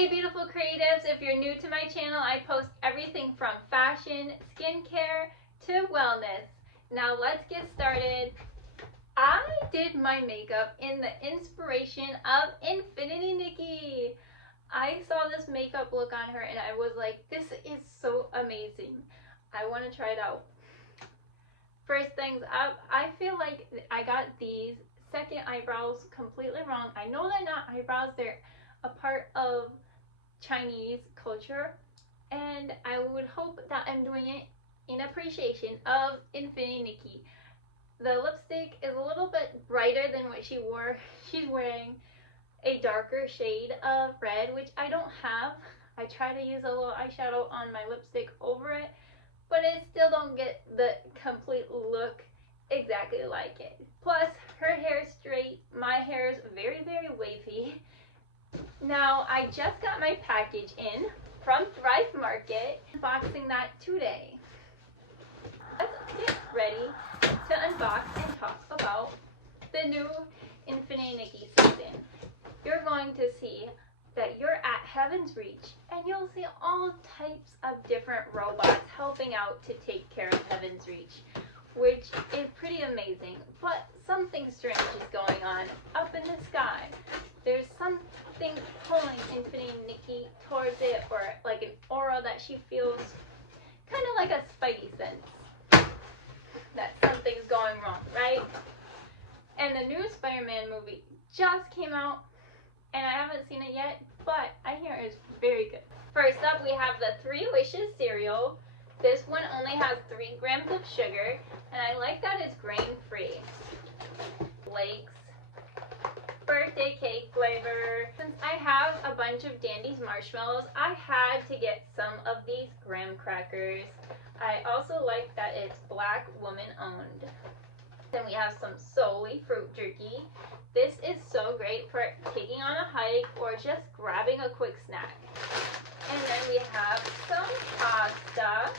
Hey beautiful creatives, if you're new to my channel, I post everything from fashion, skincare, to wellness. Now let's get started. I did my makeup in the inspiration of Infinity Nikki. I saw this makeup look on her and I was like, this is so amazing. I want to try it out. First things up, I feel like I got these second eyebrows completely wrong. I know they're not eyebrows, they're a part of Chinese culture, and I would hope that I'm doing it in appreciation of Infinity Nikki. The lipstick is a little bit brighter than what she wore. She's wearing a darker shade of red, which I don't have. I try to use a little eyeshadow on my lipstick over it, but I still don't get the complete look exactly like it. Plus, her hair is straight, my hair is very, very wavy. Now, I just got my package in from Thrive Market, unboxing that today. Let's get ready to unbox and talk about the new Infinity Nikki season. You're going to see that you're at Heaven's Reach, and you'll see all types of different robots helping out to take care of Heaven's Reach, which is pretty amazing. But something strange is going on up in the sky. There's something pulling Infinity Nikki towards it, or like an aura that she feels, kind of like a spidey sense that something's going wrong, right? And the new Spider-Man movie just came out, and I haven't seen it yet, but I hear it's very good. First up, we have the 3 Wishes cereal. This one only has 3 grams of sugar, and I like that it's grain-free. Flakes, birthday cake flavor. Since I have a bunch of Dandy's marshmallows, I had to get some of these graham crackers. I also like that it's Black woman owned. Then we have some Solely fruit jerky. This is so great for taking on a hike or just grabbing a quick snack. And then we have some pasta.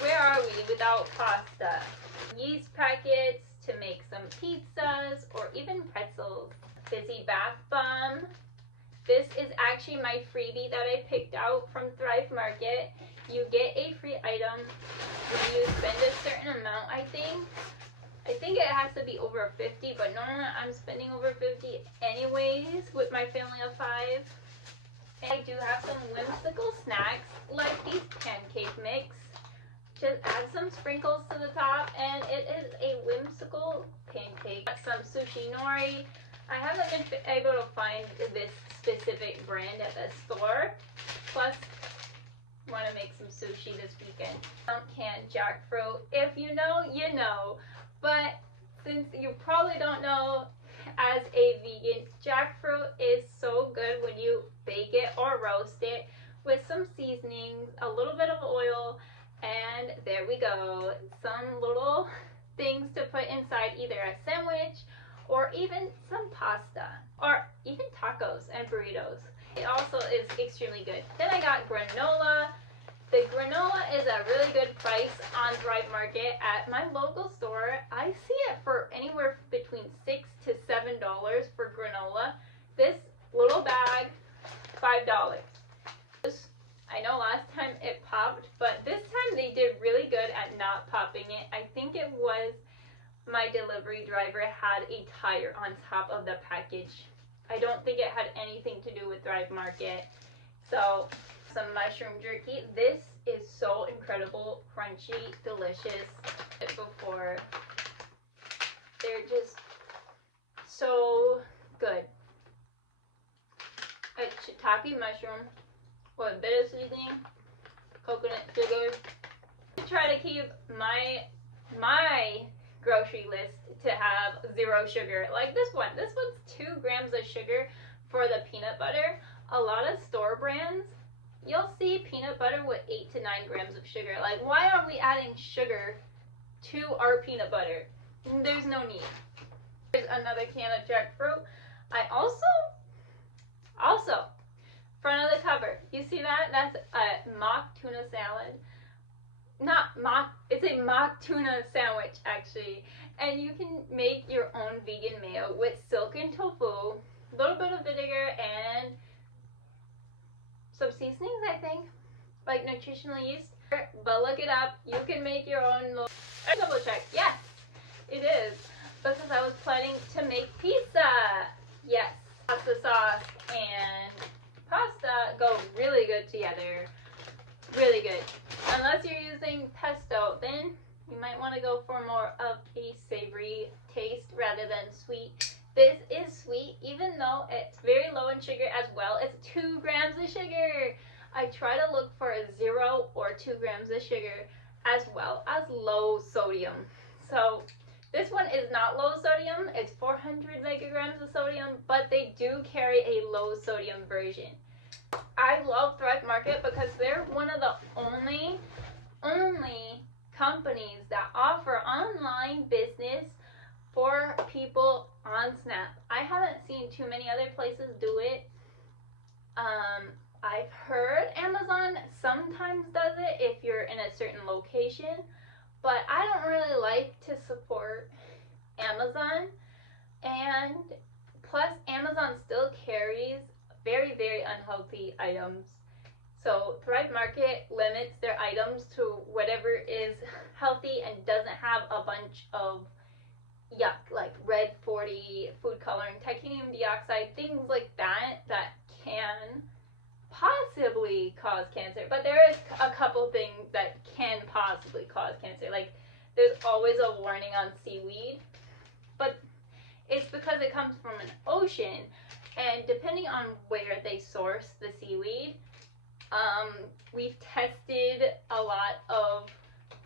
Where are we without pasta? Yeast packets to make some pizzas or even pretzels. Fizzy bath bomb. This is actually my freebie that I picked out from Thrive Market. You get a free item when you spend a certain amount, I think. I think it has to be over 50, but normally I'm spending over 50 anyways with my family of 5. And I do have some whimsical snacks like these pancake mix. Just add some sprinkles to the top, and it is a whimsical pancake. Some sushi nori. I haven't been able to find this specific brand at the store. Plus, want to make some sushi this weekend. Some canned jackfruit. If you know, you know. But since you probably don't know, as a vegan, jackfruit is so good when you bake it or roast it with some seasonings, a little bit of oil, and there we go. Some little things to put inside either a sandwich or even some pasta or even tacos and burritos. It also is extremely good. Then I got granola. The granola is a really good price on Thrive Market at my local store. I see it for anywhere between $6 to $7 for granola. This little bag, $5. I know last time it popped, but this time they did really good at not popping it. I think it was my delivery driver had a tire on top of the package. I don't think it had anything to do with Thrive Market. So, some mushroom jerky. This is so incredible, crunchy, delicious. Before, they're just so good. A shiitake mushroom with a bit of seasoning, coconut sugar. Try to keep my grocery list to have 0 sugar. Like this one. This one's 2 grams of sugar for the peanut butter. A lot of store brands, you'll see peanut butter with 8 to 9 grams of sugar. Like, why are we adding sugar to our peanut butter? There's no need. Here's another can of jackfruit. I also, front of the cover, you see that? That's a mock tuna salad. Not mock, it's a mock tuna sandwich actually. And you can make your own vegan mayo with silken tofu, a little bit of vinegar, and seasonings, I think, like nutritional yeast. But look it up. You can make your own little... Double check. Yes, it is. Because I was planning to make pizza. Yes. Pasta sauce and pasta go really good together. Really good. Unless you're using pesto, then you might want to go for more of a savory taste rather than sweet. This is sweet, even though it's very low in sugar as well. It's 2 grams of sugar. I try to look for a 0 or 2 grams of sugar, as well as low sodium. So this one is not low sodium. It's 400 megagrams of sodium, but they do carry a low sodium version. I love Thrive Market because they're one of the only companies that offer online business for people on Snap. I haven't seen too many other places do it. I've heard Amazon sometimes does it if you're in a certain location, but I don't really like to support Amazon, and plus Amazon still carries very, very unhealthy items. So Thrive Market limits their items to whatever is healthy and doesn't have a bunch of yuck, like red 40, food coloring, titanium dioxide, things like that that can possibly cause cancer. But there is a couple things that can possibly cause cancer. Like there's always a warning on seaweed, but it's because it comes from an ocean, and depending on where they source the seaweed, we've tested a lot of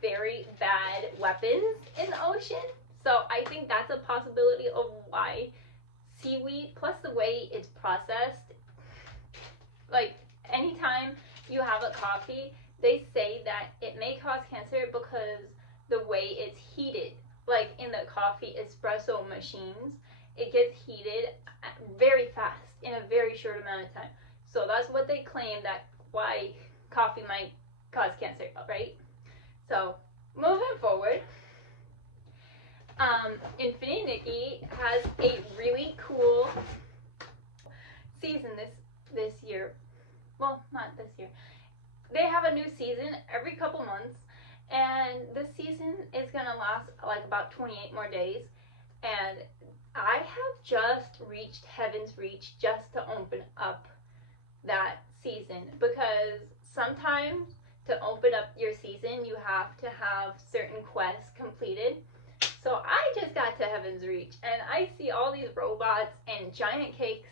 very bad weapons in the ocean. So I think that's a possibility of why seaweed, plus the way it's processed, like anytime you have a coffee, they say that it may cause cancer because the way it's heated. Like in the coffee espresso machines, it gets heated very fast in a very short amount of time. So that's what they claim, that why coffee might cause cancer, right? So moving forward, Infinity Nikki has a really cool season this year. Well, not this year. They have a new season every couple months, and the season is gonna last like about 28 more days. And I have just reached heaven's reach just to open up that season, because sometimes to open up your season you have to have certain quests completed. So I just got to heaven's reach, and I see all these robots and giant cakes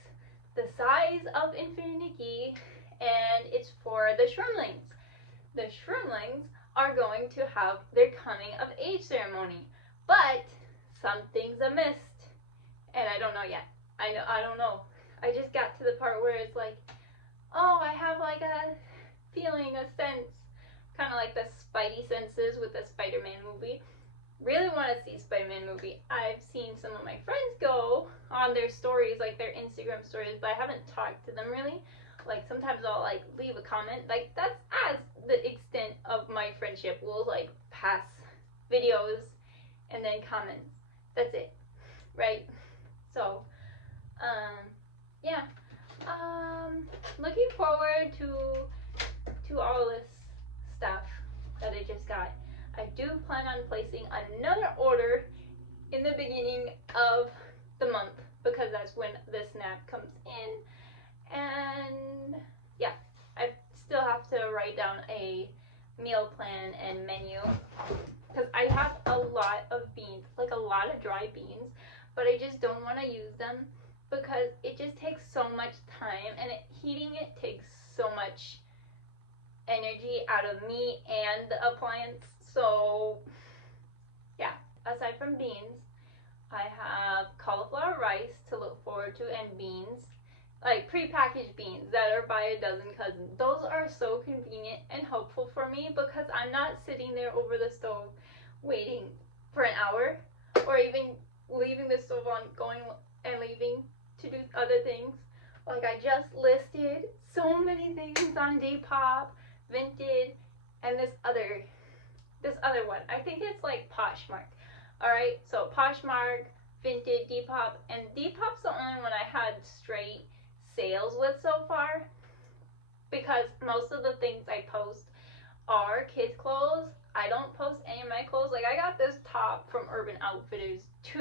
the size of Infinity Nikki, and it's for the shrimlings. The shrimlings are going to have their coming of age ceremony, but something's amiss, and I don't know yet. I don't know. I just got to the part where it's like, oh, I have like a feeling, a sense, kind of like the Spidey senses with the Spider-Man movie. Really want to see Spider-Man movie. I've seen some of my friends go on their stories, like their Instagram stories, but I haven't talked to them really. Like sometimes I'll like leave a comment. Like that's as the extent of my friendship. We'll like pass videos and then comments. That's it, right? So, yeah. Looking forward to all this stuff that I just got. I do plan on placing another order in the beginning of the month, because that's when the Snap comes in. And yeah, I still have to write down a meal plan and menu, because I have a lot of beans, like a lot of dry beans, but I just don't want to use them because it just takes so much time, and heating it takes so much energy out of me and the appliance. So yeah, aside from beans, I have cauliflower rice to look forward to, and beans, like prepackaged beans that are by a dozen cousins. Those are so convenient and helpful for me, because I'm not sitting there over the stove waiting for an hour, or even leaving the stove on, going and leaving to do other things. Like I just listed so many things on Depop, Vinted, and this other one. I think it's like Poshmark. Alright, so Poshmark, Vinted, Depop, and Depop's the only one I had straight sales with so far. because most of the things I post are kids clothes. I don't post any of my clothes. Like I got this top from Urban Outfitters 2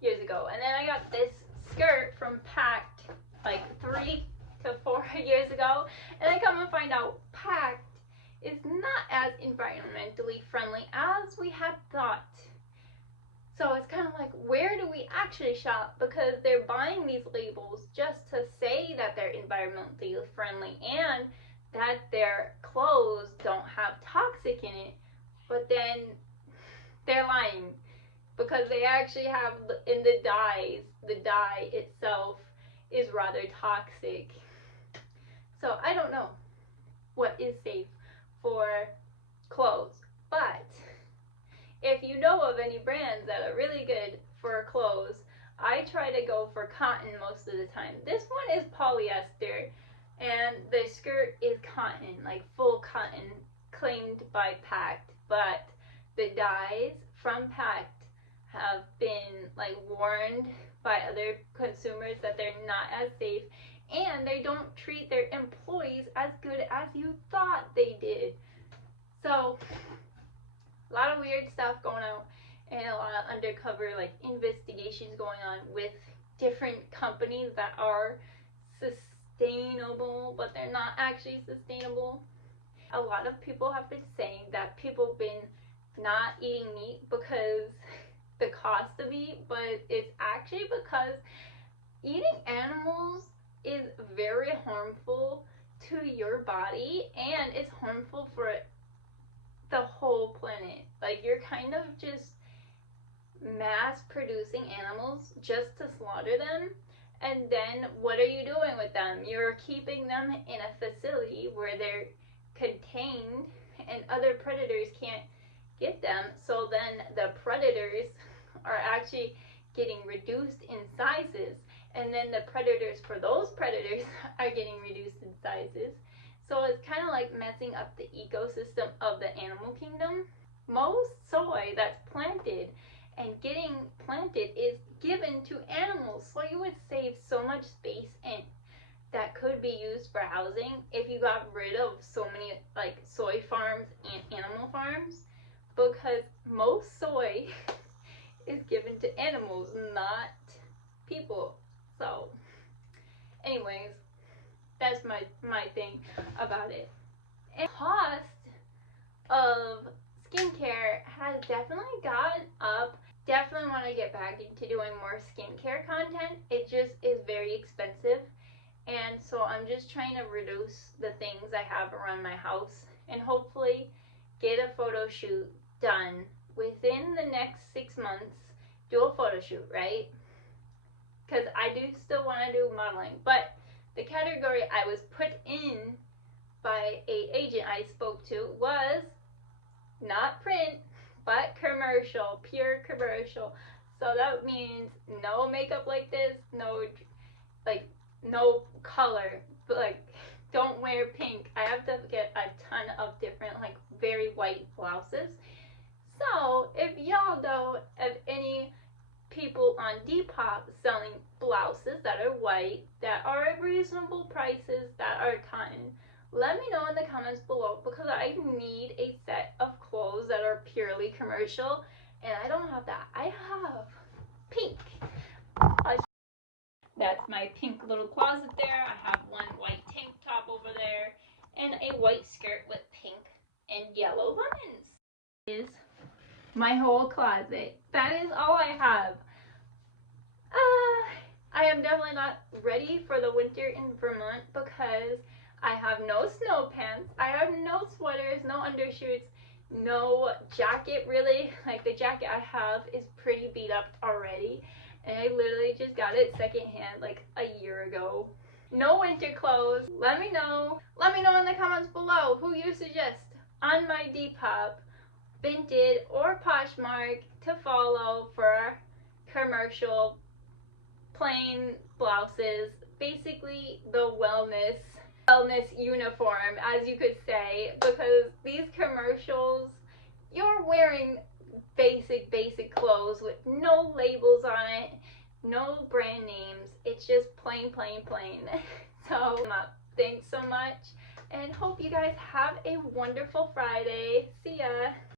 years ago, and then I got this skirt from Packed like 3 to 4 years ago, and I come and find out Packed is not as environmentally friendly as we had thought. So it's kind of like, where do we actually shop? Because they're buying these labels just to say that they're environmentally friendly and that their clothes don't have toxic in it, but then they're lying because they actually have in the dyes, the dye itself is rather toxic. So I don't know what is safe for clothes, but if you know of any brands that are really good for clothes, I try to go for cotton most of the time. This one is polyester, and the skirt is cotton, like full cotton, claimed by Packed, but the dyes from Packed have been like warned by other consumers that they're not as safe, and they don't treat their employees as good as you thought they did. So a lot of weird stuff going on, and a lot of undercover like investigations going on with different companies that are sustainable, but they're not actually sustainable. A lot of people have been saying that people have been not eating meat because the cost of meat, but it's actually because eating animals is very harmful to your body, and it's harmful for the whole planet. Like, you're kind of just mass producing animals just to slaughter them, and then what are you doing with them? You're keeping them in a facility where they're contained and other predators can't get them, so then the predators are actually getting reduced in sizes, and then the predators for those predators are getting reduced in sizes. So it's kind of like messing up the ecosystem of the animal kingdom. Most soy that's planted and getting planted is given to animals, so you would save so much space and that could be used for housing if you got rid of so many like soy farms and animal farms, because most soy is given to animals, not people. So anyways, that's my thing about it. And cost of skincare has definitely gone up. Definitely want to get back into doing more skincare content. It just is very expensive, and so I'm just trying to reduce the things I have around my house and hopefully get a photo shoot done within the next 6 months. Do a photo shoot, right? Because I do still want to do modeling, but the category I was put in by an agent I spoke to was not print, but commercial, pure commercial. So that means no makeup like this, no color, but like don't wear pink. I have to get a ton of different like very white blouses. So if y'all know of any people on Depop selling blouses that are white, that are at reasonable prices, that are cotton, let me know in the comments below, because I need a set of clothes that are purely commercial, and I don't have that. I have pink. That's my pink little closet there. I have one white tank top over there and a white skirt with pink and yellow buttons. Is my whole closet. That is all I have. I am definitely not ready for the winter in Vermont because I have no snow pants, I have no sweaters, no undershirts, no jacket really. Like, the jacket I have is pretty beat up already, and I literally just got it secondhand like a year ago. No winter clothes. Let me know in the comments below who you suggest on my Depop, Vinted, or Poshmark to follow for commercial plain blouses, basically the wellness uniform, as you could say, because these commercials, you're wearing basic clothes with no labels on it, no brand names, it's just plain. So Thanks so much, and hope you guys have a wonderful Friday. See ya!